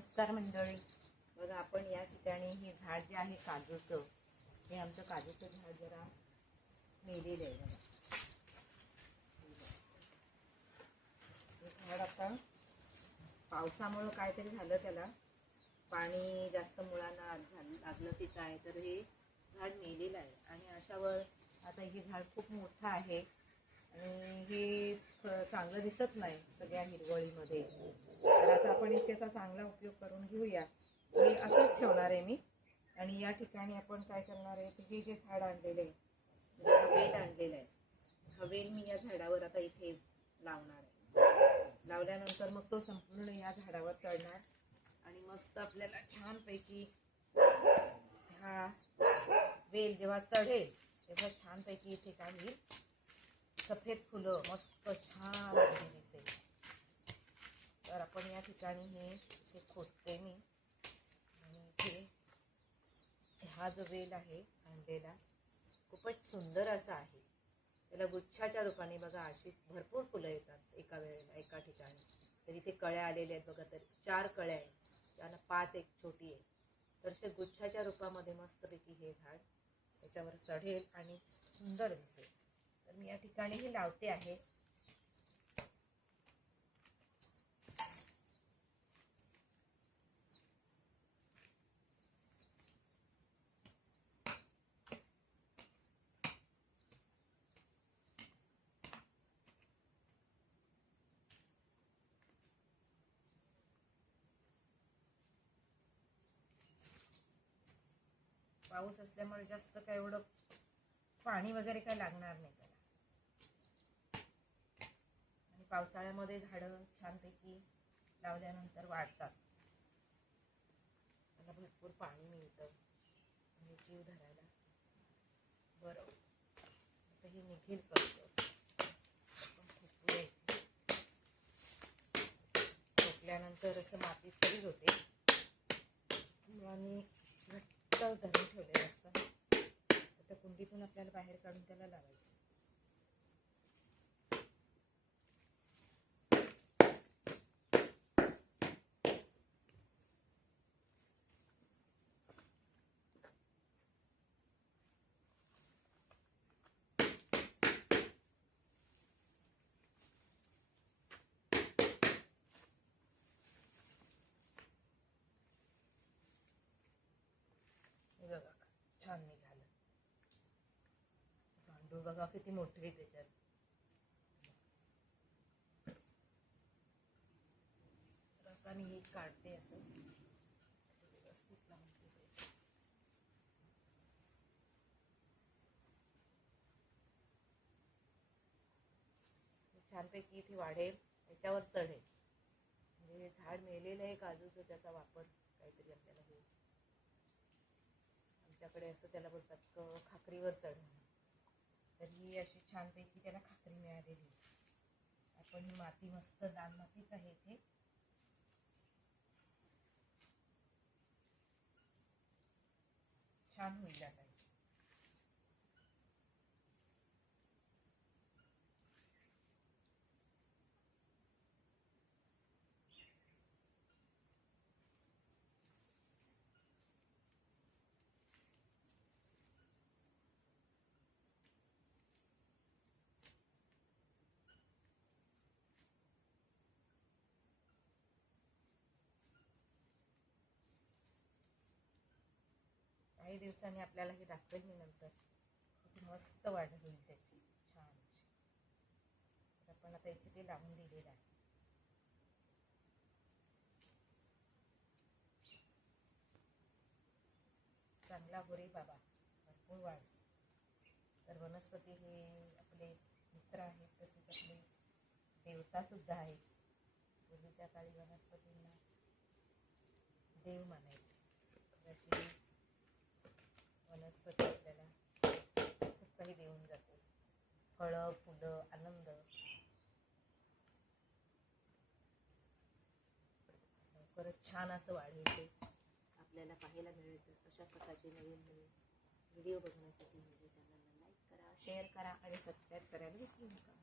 नमस्कार मंडळी. बघा आपण या ठिकाणी हे झाड जे आहे काजूचं, हे आमचं काजूचं झाड जरा मेलेलं आहे. बघा हे झाड आता पावसामुळं काहीतरी झालं, त्याला पाणी जास्त मुळांना लागलं की काय, तर हे झाड मेलेलं आहे. आणि अशावर आता हे झाड खूप मोठं आहे आणि हे चांगलं दिसत नाही सगळ्या हिरवळीमध्ये. तर आता आपण त्याचा चांगला उपयोग करून घेऊया. हे असंच ठेवणार आहे मी. आणि या ठिकाणी आपण काय करणार आहे, तर हे जे झाड आणलेलं आहे, हवेल आणलेलं आहे, हवेल मी या झाडावर आता इथे लावणार आहे. लावल्यानंतर मग तो संपूर्ण या झाडावर चढणार आणि मस्त आपल्याला छानपैकी हा वेल जेव्हा चढेल तेव्हा छानपैकी इथे काय होईल, सफेद फुलं मस्त छान दिसेल. तर आपण या ठिकाणी हे इथे खोदते मी. आणि इथे हा जो वेल आहे आणलेला खूपच सुंदर असा आहे. त्याला गुच्छाच्या रूपाने बघा अशी भरपूर फुलं येतात एका वेळेला एका ठिकाणी. तर इथे कळ्या आलेल्या आहेत बघा, तर 4 कळ्या आहेत, त्यांना 5 एक छोटी आहे. तर ते गुच्छाच्या रूपामध्ये मस्तपैकी हे झाड त्याच्यावर चढेल आणि सुंदर दिसेल. तर मी या ठिकाणी हे लावते आहे. पाऊस असल्यामुळे जास्त काय एवढं पाणी वगैरे काय लागणार नाही त्याला. आणि पावसाळ्यामध्ये झाडं छानपैकी लावल्यानंतर वाढतात, त्याला भरपूर पाणी मिळतं आणि जीव धरायला बरं. आता हे निघेल कसं, ठोकल्यानंतर असं माती सरी होते. मुळांनी घट्ट धरून ठेवलेलं असतं. त्या कुंडीतून आपल्याला बाहेर काढून त्याला लावायचं. बघा छान निघालं. गांडूळ बघा किती मोठे आहे त्याच्यात. आता मी एक काढते असं व्यवस्थित लावून ठेवते. छानपैकी इथे वाढेल, त्याच्यावर चढेल. म्हणजे झाड मेलेलं आहे काजूचं, त्याचा वापर काहीतरी आपल्याला होईल. आमच्याकडे असं त्याला बोलतात खाकरीवर चढणं. तर ही अशी छानपैकी त्याला खाकरी मिळालेली. आपण ही माती मस्त लाल मातीच आहे इथे. छान होईल आता. काही दिवसांनी आपल्याला हे दाखवेल मी नंतर. मस्त वाढ होईल त्याची छान. तर आपण आता इथे ते लावून दिलेलं आहे. चांगला हो रे बाबा, भरपूर वाढ. तर वनस्पती हे आपले मित्र आहेत, तसेच आपले देवता सुद्धा आहेत. पूर्वीच्या काळी वनस्पतींना देव मानायचे. अशी वनस्पती आपल्याला खूप काही देऊन जाते. फळं, फुलं, आनंद. लवकरच छान असं वाढेल ते आपल्याला पाहायला मिळेल. अशा प्रकारचे नवीन नवीन व्हिडिओ बघण्यासाठी माझ्या चॅनलला लाईक करा, शेअर करा आणि सबस्क्राईब करायला विसरू नका.